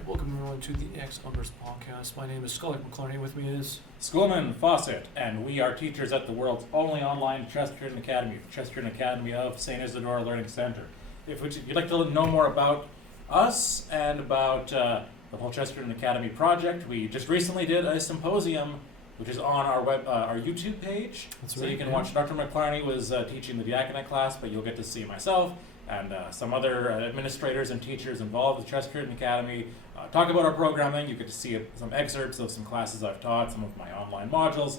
Alright, welcome everyone to the Ex-Umbers podcast. My name is Scholarch McLarney. With me is Schoolman, Fawcett, and we are teachers at the world's only online Chesterton Academy, Chesterton Academy of St. Isidore Learning Center. If you'd like to know more about us and about the whole Chesterton Academy project, we just recently did a symposium which is on our YouTube page. That's so right, you can yeah. watch. Dr. McLarney was teaching the diaconate class, but you'll get to see myself and some other administrators and teachers involved with Chesterton Academy talk about our programming. You get to see some excerpts of some classes I've taught, some of my online modules.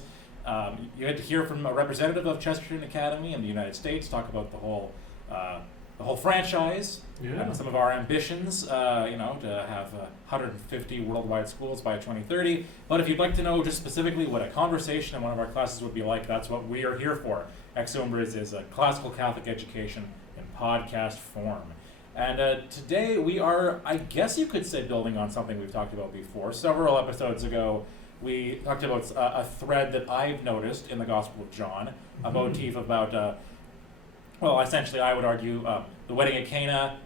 You get to hear from a representative of Chesterton Academy in the United States talk about the whole franchise and some of our ambitions, to have 150 worldwide schools by 2030. But if you'd like to know just specifically what a conversation in one of our classes would be like, that's what we are here for. Ex-Umbers is a classical Catholic education in podcast form. And today we are, I guess you could say, building on something we've talked about before. Several episodes ago, we talked about a thread that I've noticed in the Gospel of John, a motif about, essentially I would argue, the wedding at Cana,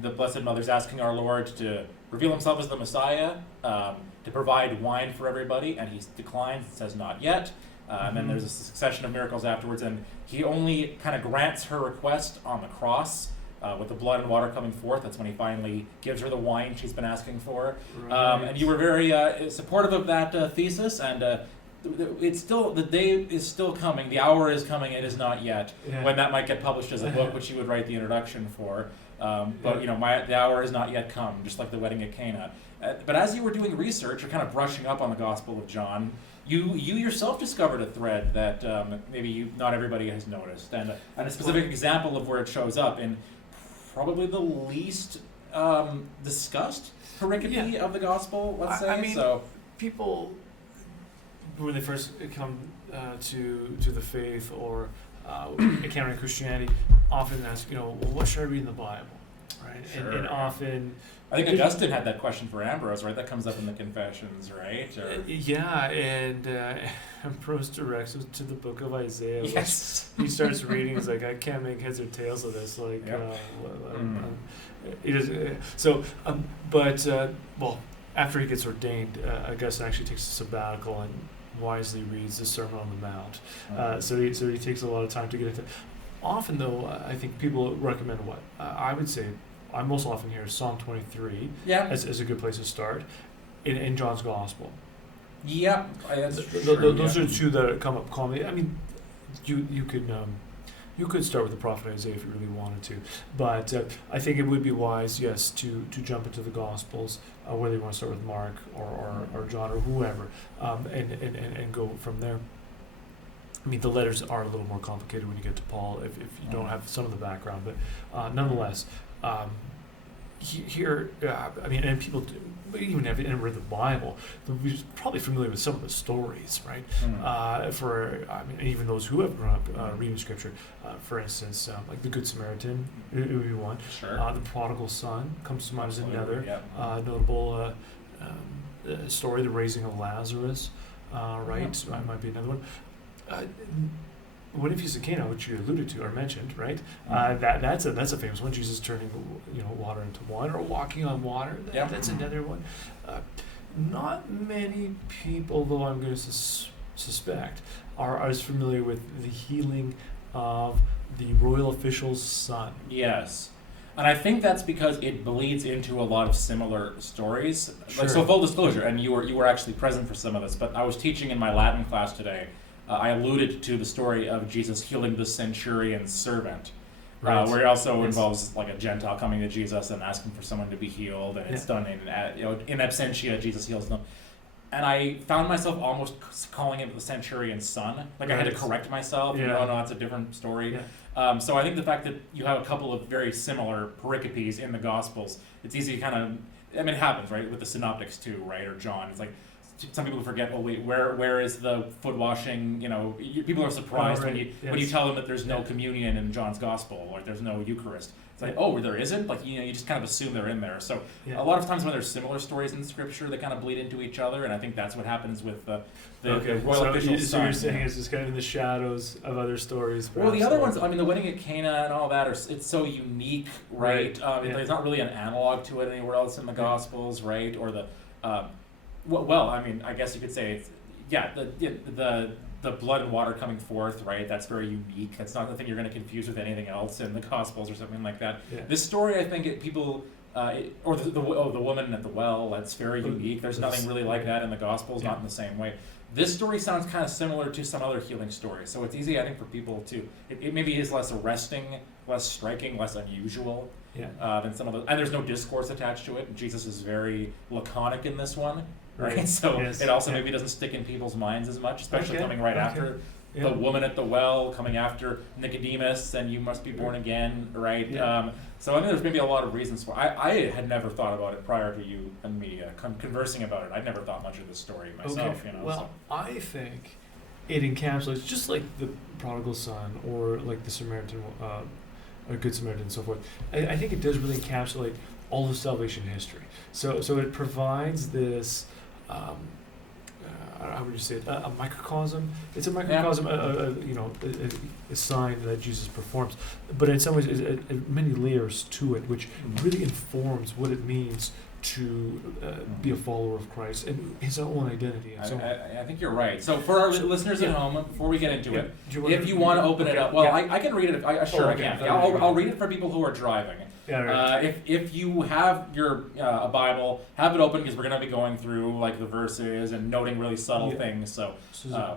the Blessed Mother's asking our Lord to reveal himself as the Messiah, to provide wine for everybody, and he declines and says not yet. And then there's a succession of miracles afterwards, and he only kind of grants her request on the cross with the blood and water coming forth. That's when he finally gives her the wine she's been asking for. Right. And you were very supportive of that thesis, and it's still, the day is still coming, the hour is coming, it is not yet, when that might get published as a book, which you would write the introduction for. The hour has not yet come, just like the wedding at Cana. But as you were doing research, or kind of brushing up on the Gospel of John, you yourself discovered a thread that maybe not everybody has noticed, and a specific example of where it shows up in probably the least discussed pericope of the Gospel, let's say. People, when they first come to the faith or encountering Christianity, often ask, what should I read in the Bible, right? Sure. And often, I think Augustine had that question for Ambrose, right? That comes up in the Confessions, right? Ambrose directs us to the book of Isaiah. Yes. He starts reading, he's like, I can't make heads or tails of this. After he gets ordained, Augustine actually takes a sabbatical and wisely reads the Sermon on the Mount. So he takes a lot of time to get into. Often, though, I think people recommend what I would say. I most often hear Psalm 23 as a good place to start in John's Gospel. Yeah, those are the two that come up commonly. I mean, you could start with the prophet Isaiah if you really wanted to, but I think it would be wise, yes, to jump into the Gospels, whether you want to start with Mark or John or whoever, and go from there. I mean, the letters are a little more complicated when you get to Paul if you don't have some of the background, but nonetheless, and people even have read the Bible, they'll be probably familiar with some of the stories, right? Even those who have grown up reading Scripture, for instance, like the Good Samaritan, would be one. Sure. The Prodigal Son comes to mind as another notable story. The raising of Lazarus, right? That might be another one. What if he's a Cana, which you alluded to or mentioned, right? That's a famous one. Jesus turning water into wine or walking on water. That's another one. Not many people, though I'm going to suspect, are as familiar with the healing of the royal official's son. Yes. And I think that's because it bleeds into a lot of similar stories. Sure. So full disclosure, and you were actually present for some of this, but I was teaching in my Latin class today. I alluded to the story of Jesus healing the centurion's servant, where it also involves like a Gentile coming to Jesus and asking for someone to be healed, and it's done in absentia. Jesus heals them, and I found myself almost calling him the centurion's son. Like I had to correct myself. No, that's a different story. Yeah. So I think the fact that you have a couple of very similar pericopes in the Gospels, it's easy to kind of. I mean, it happens, right, with the synoptics too, right, or John. It's like. Some people forget. Well, wait, where is the foot washing? People are surprised when you tell them that there's no communion in John's Gospel, or there's no Eucharist. It's like, oh, there isn't? Like, you just kind of assume they're in there. So a lot of times when there's similar stories in Scripture, they kind of bleed into each other, and I think that's what happens with the royal official's son. So you're saying it's just kind of in the shadows of other stories. Well, the other ones, I mean, the wedding at Cana and all that, it's so unique, right? There's not really an analog to it anywhere else in the Gospels, right? Or well, I mean, I guess you could say, the blood and water coming forth, right? That's very unique. That's not the thing you're going to confuse with anything else in the Gospels or something like that. Yeah. This story, I think, the woman at the well, that's very unique. There's nothing really like that in the Gospels, not in the same way. This story sounds kind of similar to some other healing stories, so it's easy, I think, for people to. It maybe is less arresting, less striking, less unusual than some of those. And there's no discourse attached to it. Jesus is very laconic in this one. Right, so it also maybe doesn't stick in people's minds as much, especially coming after the woman at the well, coming after Nicodemus, and you must be born again, right? Yeah. So I think there's maybe a lot of reasons for. I had never thought about it prior to you and me conversing about it. I'd never thought much of the story myself. Okay. Well, I think it encapsulates just like the prodigal son or like the Samaritan, a good Samaritan, and so forth. I think it does really encapsulate all of salvation history. So it provides this. How would you say it? A microcosm. It's a microcosm, a sign that Jesus performs. But in some ways, many layers to it, which really informs what it means to be a follower of Christ and his own identity. And I think you're right. So for our listeners at home, before we get into it, if you want to open it up, I can read it. I can. I'll read it for people who are driving. Yeah, right. If you have your a Bible, have it open because we're going to be going through like the verses and noting really subtle things. So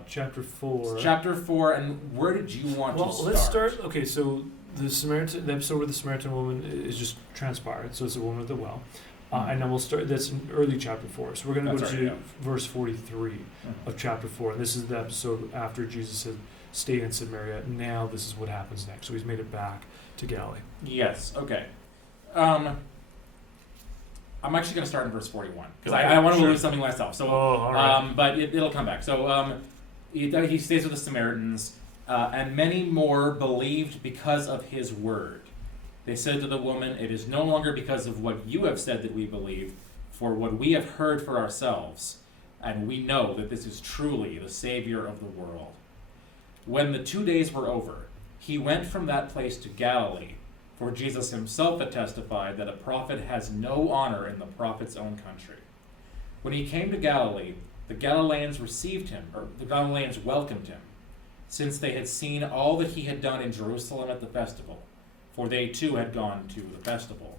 chapter 4. Chapter 4, and where did you want to start? Well, let's start. Okay, so the episode where the Samaritan woman is just transpired. So it's a woman at the well. And then we'll start, that's in early chapter 4. So we're going to go to verse 43 of chapter 4. And this is the episode after Jesus had stayed in Samaria. Now this is what happens next. So he's made it back to Galilee. Yes, okay. I'm actually going to start in verse 41 because I want to lose something myself. So, all right. But it'll come back. So he stays with the Samaritans, and many more believed because of his word. They said to the woman, "It is no longer because of what you have said that we believe, for what we have heard for ourselves, and we know that this is truly the Savior of the world." When the 2 days were over, he went from that place to Galilee. For Jesus himself had testified that a prophet has no honor in the prophet's own country. When he came to Galilee, the Galileans welcomed him, since they had seen all that he had done in Jerusalem at the festival, for they too had gone to the festival.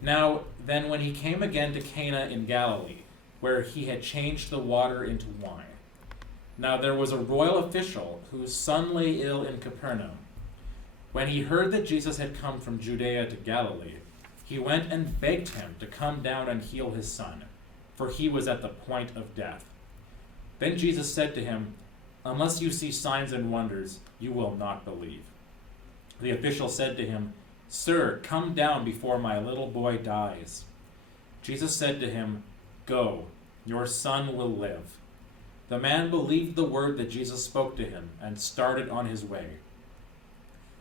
Now then, when he came again to Cana in Galilee, where he had changed the water into wine, now there was a royal official whose son lay ill in Capernaum. When he heard that Jesus had come from Judea to Galilee, he went and begged him to come down and heal his son, for he was at the point of death. Then Jesus said to him, "Unless you see signs and wonders, you will not believe." The official said to him, "Sir, come down before my little boy dies." Jesus said to him, "Go, your son will live." The man believed the word that Jesus spoke to him and started on his way.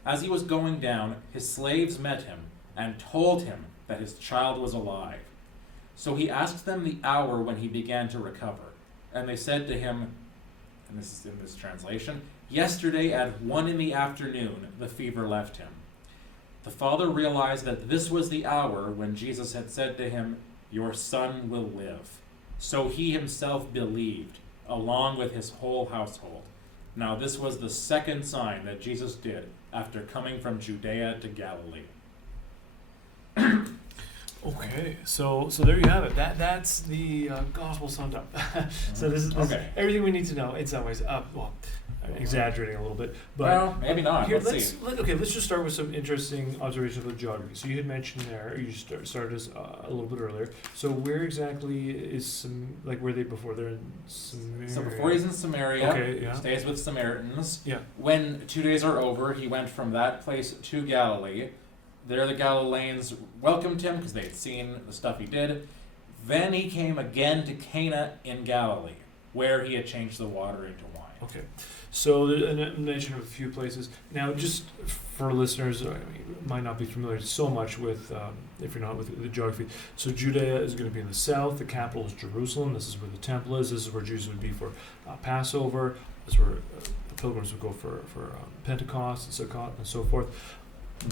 As he was going down, his slaves met him and told him that his child was alive. So he asked them the hour when he began to recover. And they said to him, and this is in this translation, "Yesterday at 1 p.m, the fever left him." The father realized that this was the hour when Jesus had said to him, "Your son will live." So he himself believed, along with his whole household. Now this was the second sign that Jesus did after coming from Judea to Galilee. Okay, so there you have it. That's the gospel summed up. So this is everything we need to know in some ways. Exaggerating a little bit, but maybe not. Let's just start with some interesting observations of the geography. So you had mentioned there, you started us a little bit earlier. So where exactly is where were they before? They're in Samaria. So before he's in Samaria, stays with Samaritans. Yeah. When 2 days are over, he went from that place to Galilee. There the Galileans welcomed him because they had seen the stuff he did. Then he came again to Cana in Galilee, where he had changed the water into wine. Okay, so there's a mention of a few places. Now, just for listeners, might not be familiar so much with, if you're not with the geography. So Judea is going to be in the south. The capital is Jerusalem. This is where the temple is. This is where Jews would be for Passover. This is where the pilgrims would go for Pentecost and Sukkot and so forth.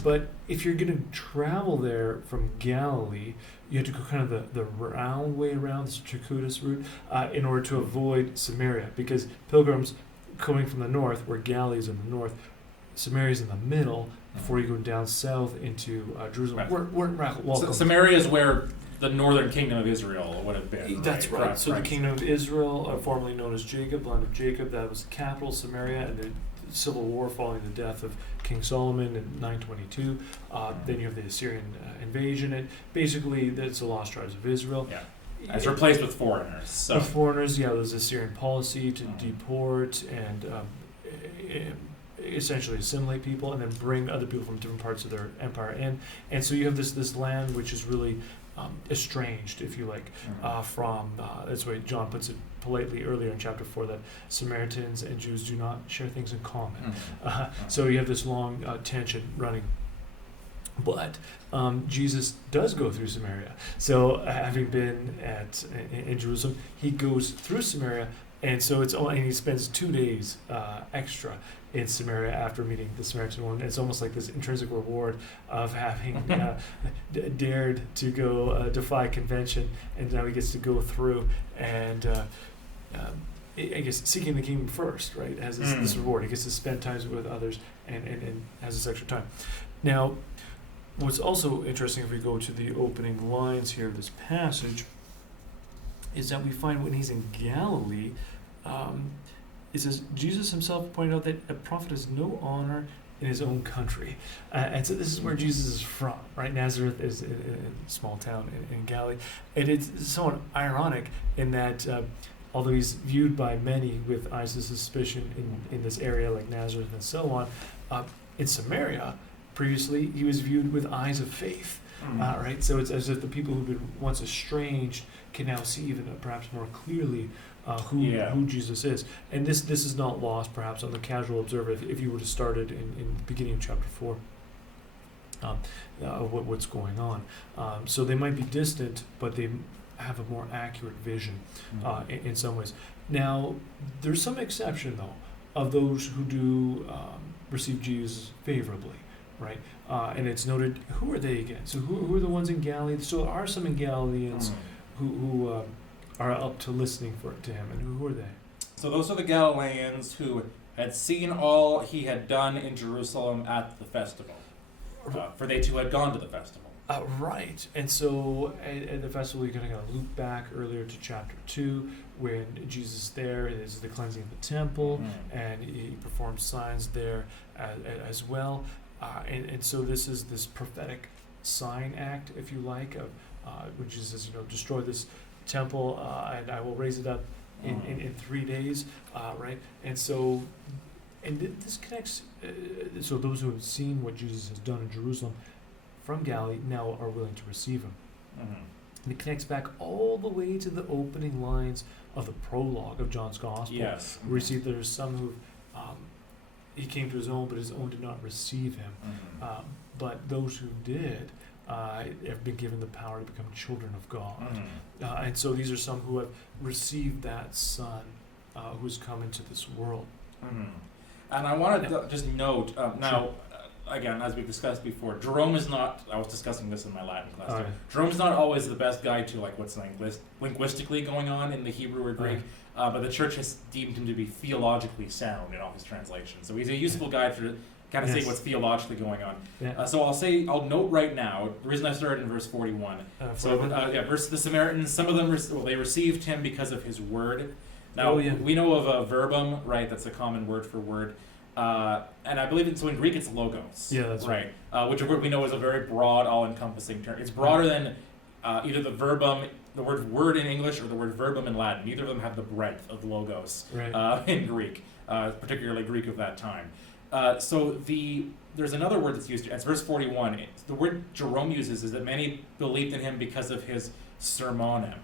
But if you're going to travel there from Galilee, you have to go kind of the round way around, the circuitous route, in order to avoid Samaria, because pilgrims coming from the north, where Galilee is in the north, Samaria is in the middle, before you go down south into Jerusalem. Right. We're welcome. Samaria is where the northern kingdom of Israel would have been. That's right. So the kingdom of Israel, formerly known as Jacob, land of Jacob, that was the capital, Samaria, and the civil war following the death of King Solomon in 922. Then you have the Assyrian invasion, and basically that's the lost tribes of Israel. Yeah. It's replaced with foreigners. So. With foreigners, yeah, there's Assyrian policy to deport and essentially assimilate people, and then bring other people from different parts of their empire in. And so you have this land which is really estranged, if you like, from, that's the way John puts it politely earlier in chapter 4, that Samaritans and Jews do not share things in common. So you have this long tension running. But Jesus does go through Samaria. So having been in Jerusalem, he goes through Samaria, and so and he spends 2 days extra in Samaria after meeting the Samaritan woman. It's almost like this intrinsic reward of having dared to go defy convention, and now he gets to go through and I guess seeking the kingdom first, right? Has this reward. He gets to spend time with others and has this extra time. Now, what's also interesting, if we go to the opening lines here of this passage, is that we find when he's in Galilee, it says, Jesus himself pointed out that a prophet has no honor in his own country. And so this is where Jesus is from, right? Nazareth is a small town in Galilee. And it's somewhat ironic in that although he's viewed by many with eyes of suspicion in this area like Nazareth and so on, in Samaria, previously, he was viewed with eyes of faith, right? So it's as if the people who've been once estranged can now see even perhaps more clearly who Jesus is. And this is not lost perhaps on the casual observer if you were to start it in the beginning of chapter 4, of what's going on. So they might be distant, but they have a more accurate vision in some ways. Now, there's some exception, though, of those who do receive Jesus favorably. Right, and it's noted, who are they again? So who are the ones in Galilee? So there are some in Galileans who are up to listening to him, and who are they? So those are the Galileans who had seen all he had done in Jerusalem at the festival, for they too had gone to the festival. Right, and so at the festival, you're going to loop back earlier to chapter 2, when Jesus is there. It is the cleansing of the temple, and he performs signs there as well. And so this is this prophetic sign act, if you like, of which is, destroy this temple, and I will raise it up in 3 days, right? And so, this connects. So those who have seen what Jesus has done in Jerusalem from Galilee now are willing to receive him. And it connects back all the way to the opening lines of the prologue of John's Gospel. Yes. We see there's some who. He came to his own, but his own did not receive him. But those who did have been given the power to become children of God. And so these are some who have received that Son who's come into this world. And I wanted to just note, now, again, as we've discussed before, Jerome is not, I was discussing this in my Latin class too, Jerome's not always the best guide to what's linguistically going on in the Hebrew or Greek. But the church has deemed him to be theologically sound in all his translations. So he's a useful guide for kind of seeing what's theologically going on. So I'll note right now, the reason I started in verse 41. Verse the Samaritans, some of them, they received him because of his word. Now, we know of a verbum, right? That's a common word for word. And I believe in Greek it's logos. Yeah, that's right. Which we know is a very broad, all-encompassing term. It's broader than either the verbum, the word word in English, or the word verbum in Latin. Neither of them have the breadth of logos in Greek, particularly Greek of that time. So there's another word that's used. It's verse 41. The word Jerome uses is that many believed in him because of his sermonem,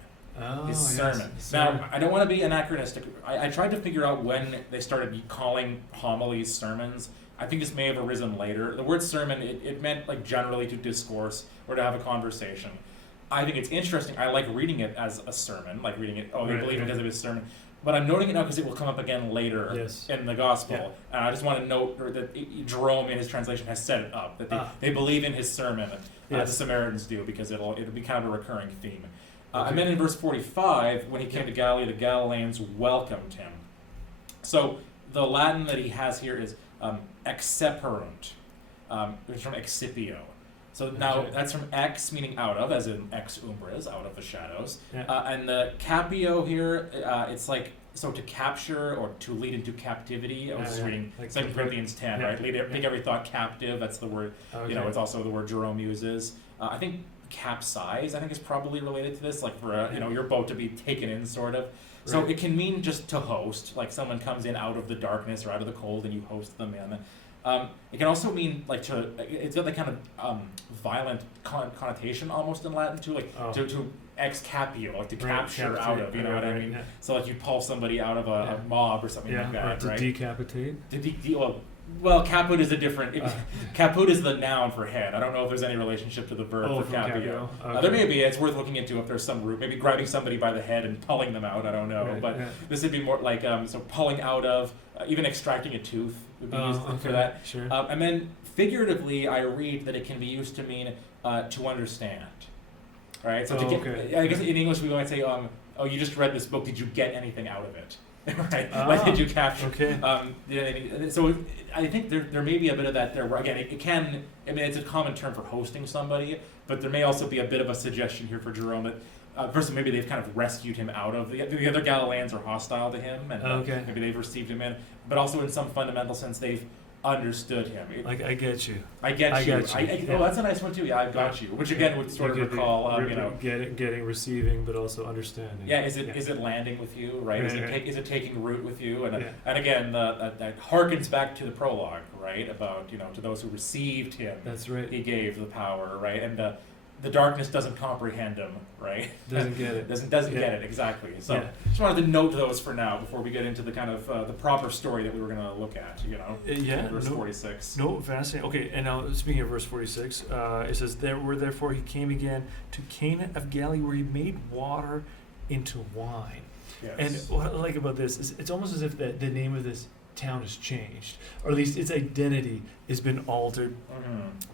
His yes, sermon. sermon. Now, I don't want to be anachronistic. I tried to figure out when they started calling homilies sermons. I think this may have arisen later. The word sermon, it meant like generally to discourse or to have a conversation. I think it's interesting. I like reading it as a sermon, like reading it, they believe it because of his sermon. But I'm noting it now because it will come up again later Yes. in the gospel. And I just want to note that Jerome in his translation has set it up, that they believe in his sermon, the Samaritans do, because it'll be kind of a recurring theme. And then in verse 45, when he came to Galilee, the Galileans welcomed him. So the Latin that he has here is exceperunt, which is from excipio. So now that's from ex, meaning out of, as in ex umbras, out of the shadows. And the capio here, it's like, so to capture or to lead into captivity. I was just reading like 2 Corinthians 10, right? Take every thought captive. That's the word, it's also the word Jerome uses. I think capsize, I think, is probably related to this, like for your boat to be taken in, sort of. So it can mean just to host, like someone comes in out of the darkness or out of the cold and you host them in. It can also mean like it's got that kind of violent connotation almost in Latin too, like to ex capio, like to capture out of, you know what I mean? Yeah. So like you pull somebody out of a mob or something like that, to right? decapitate. Well, caput is a different. Caput is the noun for head. I don't know if there's any relationship to the verb for capio. There may be. It's worth looking into if there's some root. Maybe grabbing somebody by the head and pulling them out. I don't know. This would be more like so pulling out of, even extracting a tooth would be used for that. Sure. And then figuratively, I read that it can be used to mean to understand. Right. So I guess in English we might say, oh, you just read this book. Did you get anything out of it? Right. Like did you capture? So I think there may be a bit of that there. Where, again, it can. I mean, it's a common term for hosting somebody, but there may also be a bit of a suggestion here for Jerome that first maybe they've kind of rescued him out of the other Galileans are hostile to him, and maybe they've received him in, but also in some fundamental sense they've understood him. I get you. I get you. Oh, that's a nice one too. Yeah, I've got you. Which again would sort of recall, getting, receiving, but also understanding. Yeah, is it landing with you, right? Is it taking root with you? And again, that harkens back to the prologue, right? About to those who received him. That's right. He gave the power, right? And the darkness doesn't comprehend him, right? Doesn't get it. doesn't get it, exactly. So just wanted to note those for now before we get into the kind of the proper story that we were going to look at, verse 46. No, fascinating. Okay, and now speaking of verse 46, it says, therefore he came again to Cana of Galilee where he made water into wine. Yes. And what I like about this is it's almost as if the name of this town has changed, or at least its identity has been altered,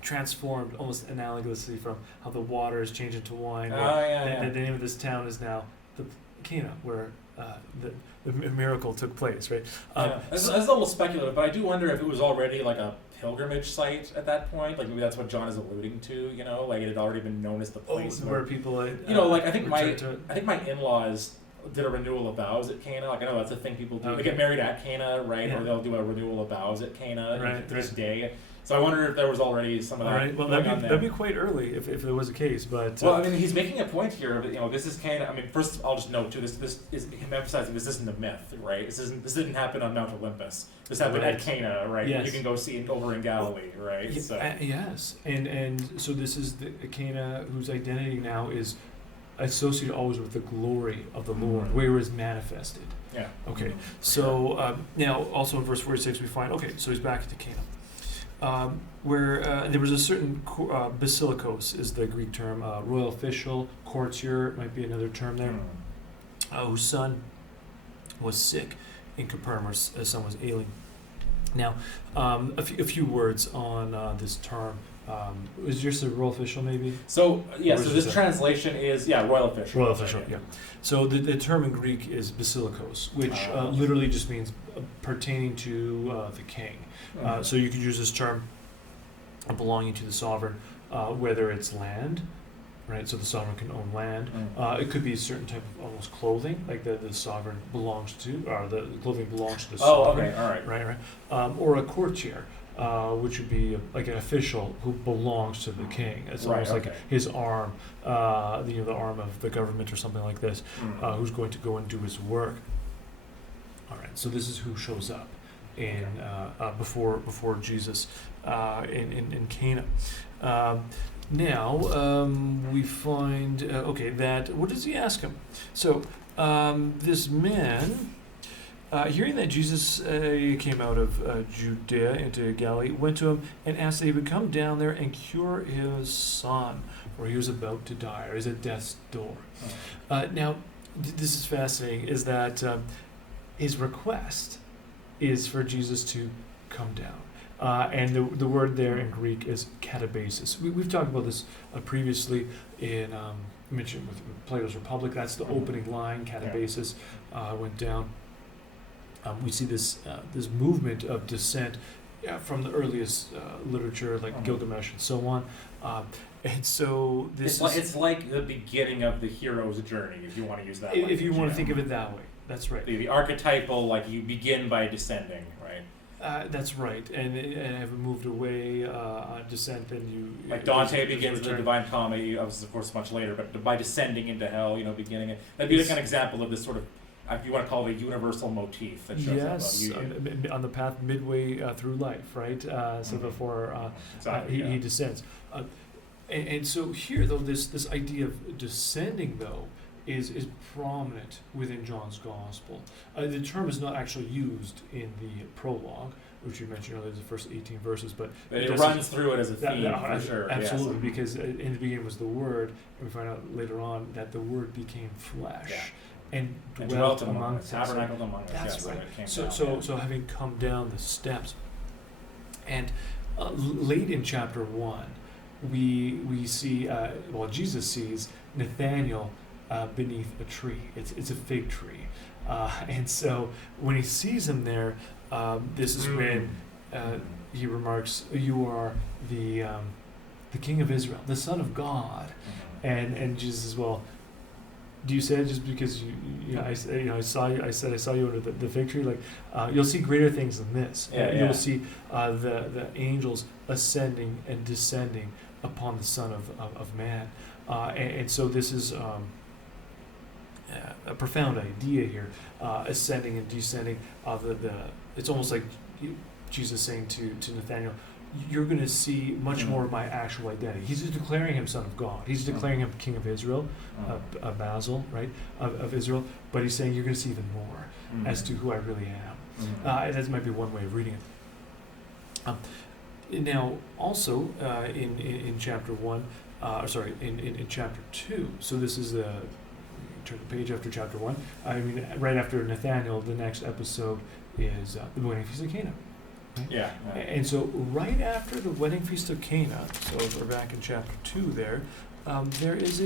transformed, almost analogously from how the water is changed into wine. The name of this town is now the Cana, where the miracle took place, right? That's a little speculative, but I do wonder if it was already like a pilgrimage site at that point. Like maybe that's what John is alluding to. Like it had already been known as the place where people, I think my in-laws did a renewal of vows at Cana. Like I know that's a thing people do. They get married at Cana, right? Or they'll do a renewal of vows at Cana to this day. So I wonder if there was already some of that. Right. Well, that'd be quite early if there was a case. But well, I mean, he's making a point here. This is Cana. I mean, first I'll just note too. This is him emphasizing this isn't a myth, right? This didn't happen on Mount Olympus. This happened at Cana, right? Yes. You can go see it over in Galilee, right? Yes, and so this is the Cana whose identity now is associated always with the glory of the Lord, where it is manifested. Yeah. Okay. So now, also in verse 46, we find so he's back at the Cana, where there was a certain Basilikos is the Greek term, royal official, courtier might be another term there, whose son was sick in Capernaum, or his son was ailing. Now, a few words on this term. Is yours a royal official, maybe? So this translation is royal official. Royal official, yeah. So the term in Greek is basilikos, which literally just means pertaining to the king. So you could use this term belonging to the sovereign, whether it's land, right? So the sovereign can own land. It could be a certain type of almost clothing, like the sovereign belongs to, or the clothing belongs to the sovereign. Oh, okay, all right. Right. Or a courtier. Which would be like an official who belongs to the king. It's almost like his arm, the arm of the government or something like this, who's going to go and do his work. All right, so this is who shows up before Jesus in Cana. Now, we find, that, what does he ask him? So, this man, hearing that Jesus came out of Judea into Galilee, went to him and asked that he would come down there and cure his son, for he was about to die, or he's at death's door. Now, this is fascinating, is that his request is for Jesus to come down. And the word there in Greek is katabasis. We've talked about this previously in mentioned with Plato's Republic. That's the opening line. Katabasis went down. We see this movement of descent from the earliest literature, like Gilgamesh and so on. And so it's like the beginning of the hero's journey, if you want to use that. If you want to think of it that way, that's right. The archetypal, like you begin by descending, right? That's right, and have moved away on descent, then you... Like Dante begins the Divine Comedy, of course much later, but by descending into hell, beginning it. That'd be like an example of this sort of, if you want to call it a universal motif that shows up on the path midway through life, right? So before he descends. And so here, though, this idea of descending, though, is prominent within John's Gospel. The term is not actually used in the prologue, which you mentioned earlier, the first 18 verses, but it runs through it as a theme, for sure. Absolutely, because in the beginning was the Word, and we find out later on that the Word became flesh and dwelt among us. Tabernacled among us. That's right. So having come down the steps, and late in chapter 1, we see, Jesus sees Nathanael beneath a tree. It's a fig tree. And so when he sees him there, this is when he remarks, "You are the King of Israel, the Son of God." And Jesus says, "Well, do you say it just because I saw you under the fig tree? Like you'll see greater things than this. You'll see the angels ascending and descending upon the Son of Man." And so this is a profound idea here, ascending and descending. It's almost like Jesus saying to Nathanael, "You're going to see much more of my actual identity." He's declaring him Son of God. He's declaring him King of Israel, Basil, right, of Israel. But he's saying you're going to see even more as to who I really am. That might be one way of reading it. Now, also in chapter 1, in chapter 2. So this is turn the page after chapter 1. Right after Nathanael, the next episode is the wedding feast of Cana. Right? And so right after the wedding feast of Cana, so if we're back in chapter 2 there, there's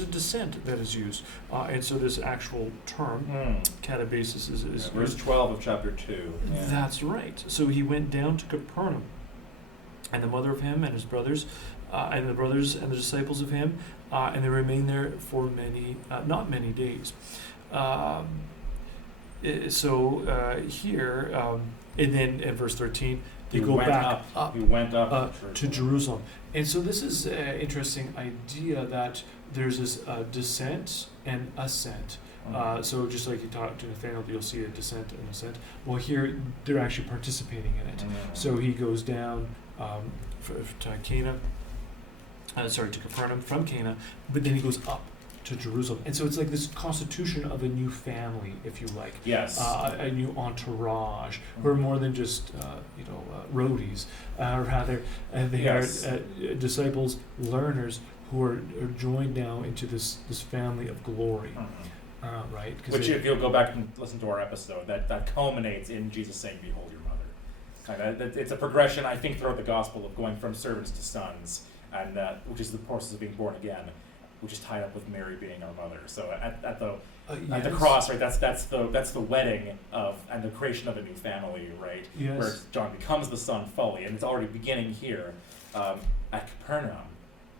a descent that is used. And so this actual term, katabasis, is verse 12 of chapter 2. That's right. So he went down to Capernaum, and the mother of him and his brothers, and the brothers and the disciples of him, and they remained there for not many days. Here, and then in verse 13, they go back up. He went up to Jerusalem. And so this is an interesting idea that there's this descent and ascent. So just like you talked to Nathanael, you'll see a descent and ascent. Well, here they're actually participating in it. So he goes down to Cana, to Capernaum from Cana, but then he goes up to Jerusalem. And so it's like this constitution of a new family, if you like. Yes. A new entourage, who are more than just, roadies. Rather, they are disciples, learners, who are joined now into this family of glory. Right? Which, if you'll go back and listen to our episode, that culminates in Jesus saying, "Behold your mother." It's a progression, I think, throughout the gospel of going from servants to sons, and which is the process of being born again, which is tied up with Mary being our mother. So at the cross, right? That's the wedding of and the creation of a new family, right? Yes. Where John becomes the son fully, and it's already beginning here at Capernaum,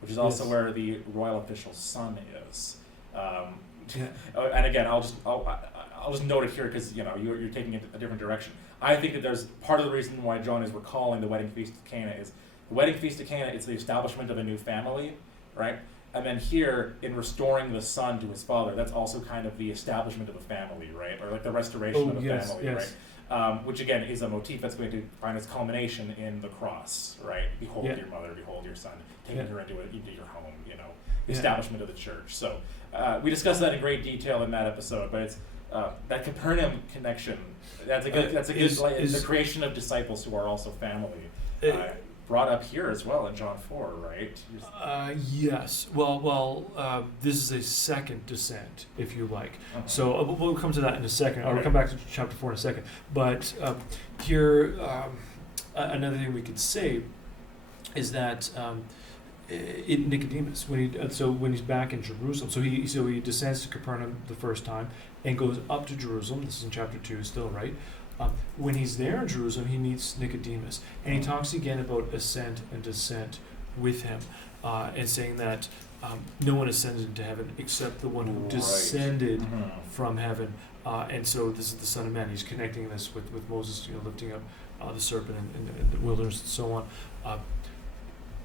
which is also where the royal official's son is. And again, I'll just note it here because you're taking it a different direction. I think that there's part of the reason why John is recalling the wedding feast of Cana is the wedding feast of Cana. It's the establishment of a new family, right? And then here, in restoring the son to his father, that's also kind of the establishment of a family, right? Or like the restoration of a family, right? which again is a motif that's going to find its culmination in the cross, right? Behold Yeah. your mother, behold your son, taking Yeah. her into your home, you know, the Yeah. establishment of the church. So we discussed that in great detail in that episode, but it's that Capernaum connection. That's a good. The creation of disciples who are also family. Brought up here as well in John 4, right? Yes. Well, this is a second descent, if you like. So we'll come to that in a second. I'll come back to chapter 4 in a second. But here, another thing we could say is that in Nicodemus, when he's back in Jerusalem, so he descends to Capernaum the first time and goes up to Jerusalem. This is in chapter 2 still, right? When he's there in Jerusalem, he meets Nicodemus, and he talks again about ascent and descent with him, and saying that no one ascended into heaven except the one who descended from heaven. And so this is the Son of Man. He's connecting this with Moses, lifting up the serpent in the wilderness and so on.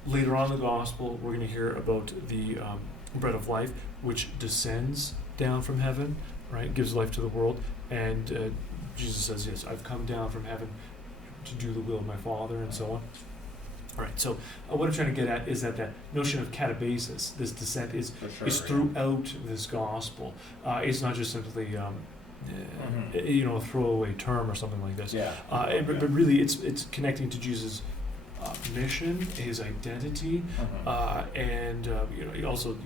Later on in the gospel, we're going to hear about the bread of life, which descends down from heaven, right? Gives life to the world, and Jesus says, yes, I've come down from heaven to do the will of my Father, and so on. All right, so what I'm trying to get at is that notion of catabasis, this descent, is throughout this gospel. It's not just simply, a throwaway term or something like this. Yeah. But really, it's connecting to Jesus' mission, his identity, and also,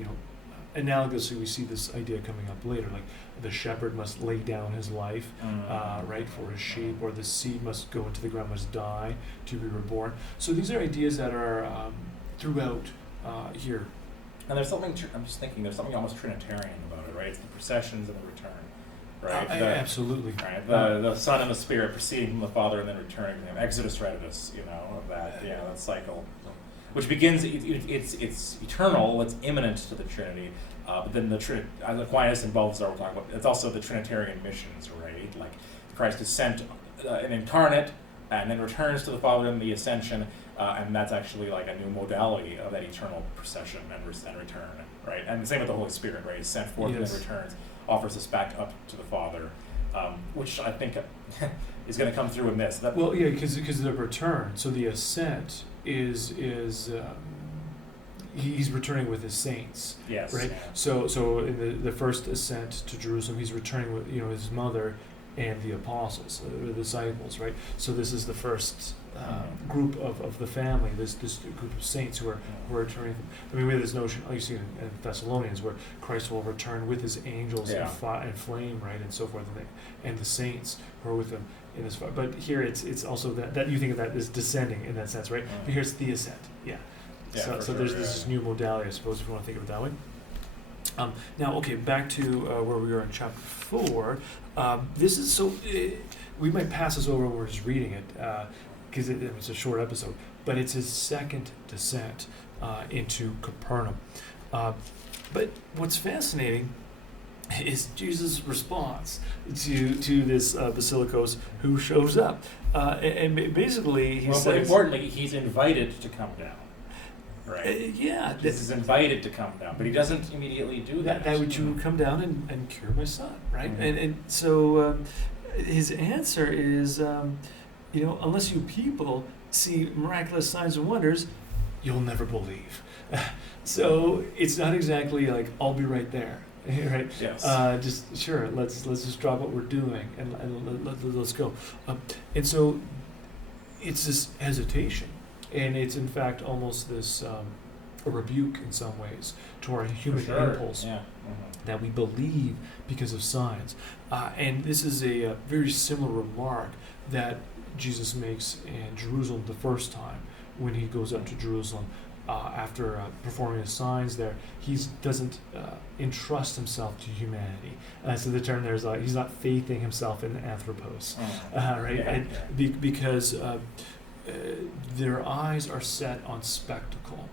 analogously, we see this idea coming up later, like the shepherd must lay down his life, right, for his sheep, or the seed must go into the ground, must die to be reborn. So these are ideas that are throughout here. And there's something, I'm just thinking, there's something almost Trinitarian about it, right? It's the processions and the return, right? Absolutely. Right? The Son and the Spirit proceeding from the Father and then returning to Him. Exodus Redivus, that cycle. Which begins, it's eternal, it's imminent to the Trinity, but then the Aquinas involves what we're talking about. It's also the Trinitarian missions, right? Like Christ is sent and incarnate, and then returns to the Father in the ascension, and that's actually like a new modality of that eternal procession and return, right? And the same with the Holy Spirit, right? He's sent forth and then returns, offers us back up to the Father, which I think is going to come through in this. Because the return, so the ascent is he's returning with his saints. Yes. Right. Yeah. So in the first ascent to Jerusalem, he's returning with his mother and the apostles, the disciples. Right. So this is the first group of the family. This group of saints who are returning. I mean, we have this notion. You see in Thessalonians where Christ will return with his angels and flame, right, and so forth, and the saints who are with him in this fire. But here it's also that you think of that as descending in that sense, right? But here's the ascent. So there's this new modality, I suppose, if you want to think of it that way. Now, okay, back to where we were in chapter 4. This is we might pass this over when we're just reading it because it's a short episode, but it's his second descent into Capernaum. But what's fascinating is Jesus' response to this Basilikos who shows up. And basically he says... But importantly, he's invited to come down. Right. This is invited to come down, but he doesn't immediately do that. That would you come down and cure my son, right? And so his answer is, unless you people see miraculous signs and wonders, you'll never believe. So it's not exactly like I'll be right there, right? Yes. Just sure. Let's just drop what we're doing and let's go. And so it's this hesitation. And it's in fact almost this a rebuke in some ways to our human impulse that we believe because of signs. And this is a very similar remark that Jesus makes in Jerusalem the first time when he goes up to Jerusalem after performing his signs there. He doesn't entrust himself to humanity. So the term there is he's not faithing himself in anthropos, right? Because their eyes are set on spectacle.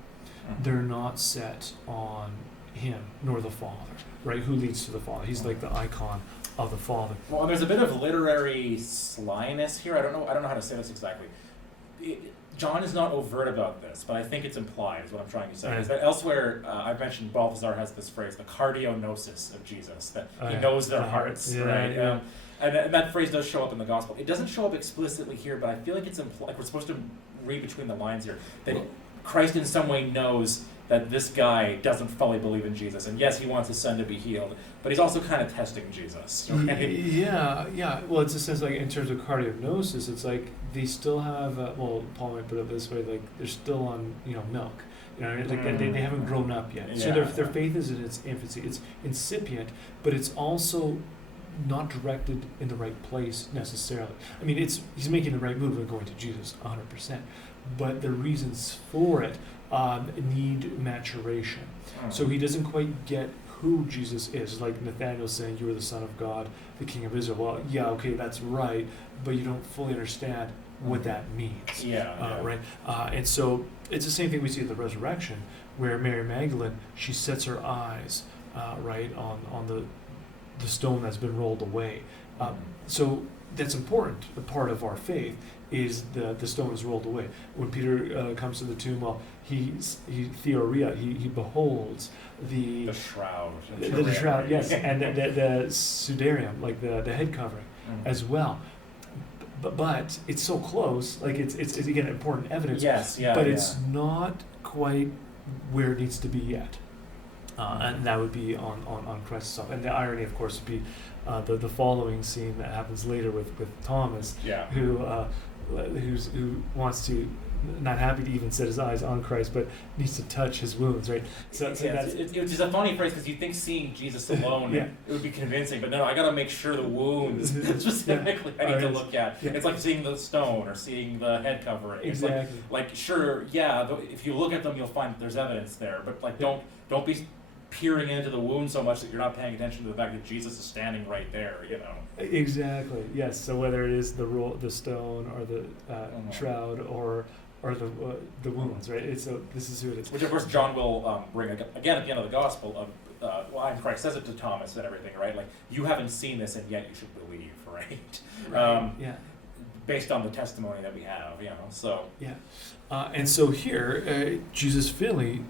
They're not set on him nor the Father, right? Who leads to the Father? He's like the icon of the Father. Well, there's a bit of literary slyness here. I don't know how to say this exactly. John is not overt about this, but I think it's implied, is what I'm trying to say. Right. Is that elsewhere, I've mentioned Balthazar has this phrase, the cardionosis of Jesus, that he knows their hearts, right? Yeah. And that phrase does show up in the gospel. It doesn't show up explicitly here, but I feel like it's like we're supposed to read between the lines here, that Christ in some way knows that this guy doesn't fully believe in Jesus, and yes, he wants his son to be healed, but he's also kind of testing Jesus. Right? Yeah. Well, it's a sense like in terms of cardiognosis, it's like they still have. Well, Paul might put it this way: like they're still on, milk. Like they haven't grown up yet. So their faith is in its infancy. It's incipient, but it's also not directed in the right place necessarily. I mean, he's making the right move and going to Jesus 100%, but the reasons for it need maturation. So he doesn't quite get who Jesus is. Like Nathanael saying, "You are the Son of God, the King of Israel." Well, yeah, okay, that's right, but you don't fully understand what that means. Right? And so it's the same thing we see at the resurrection, where Mary Magdalene, she sets her eyes right on the stone that's been rolled away. So that's important. A part of our faith is the stone is rolled away. When Peter comes to the tomb, well, he theoria, he beholds the shroud, the shroud, yes, and the sudarium, like the head covering, as well. But it's so close, like it's again important evidence. But it's not quite where it needs to be yet. And that would be on Christ's stuff. And the irony, of course, would be the following scene that happens later with Thomas, who wants to, not happy to even set his eyes on Christ, but needs to touch his wounds, right? So it's just a funny phrase, because you think seeing Jesus alone, it would be convincing, but no, I got to make sure the wounds specifically I need to look at. It's like seeing the stone or seeing the head covering. Exactly. It's like sure, if you look at them, you'll find there's evidence there, but like don't be peering into the wound so much that you're not paying attention to the fact that Jesus is standing right there, Exactly. Yes. So whether it is the stone or the shroud or the wounds, right? This is who it is. Which of course John will bring again at the end of the gospel of and Christ says it to Thomas and everything, right? Like, you haven't seen this and yet you should believe, right? Based on the testimony that we have, so. Yeah. And so here, Jesus Finley,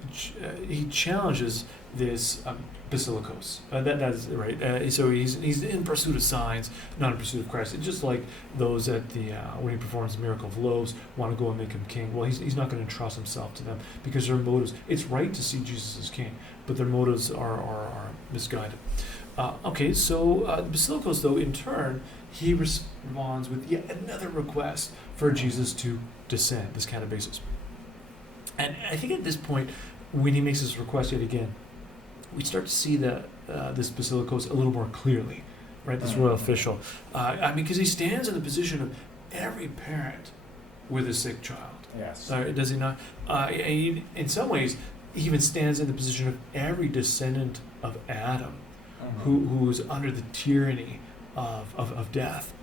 he challenges this Basilikos. That is right. So he's in pursuit of signs, not in pursuit of Christ. It's just like those at the when he performs the miracle of loaves want to go and make him king. Well, he's not going to entrust himself to them because their motives. It's right to see Jesus as king, but their motives are misguided. Okay, so the Basilikos, though, in turn, he responds with yet another request for Jesus to descend, this kind of basis. And I think at this point, when he makes this request yet again, we start to see this Basilikos a little more clearly, right? This royal official. Because he stands in the position of every parent with a sick child. Yes. Does he not? In some ways, he even stands in the position of every descendant of Adam, who is under the tyranny of death.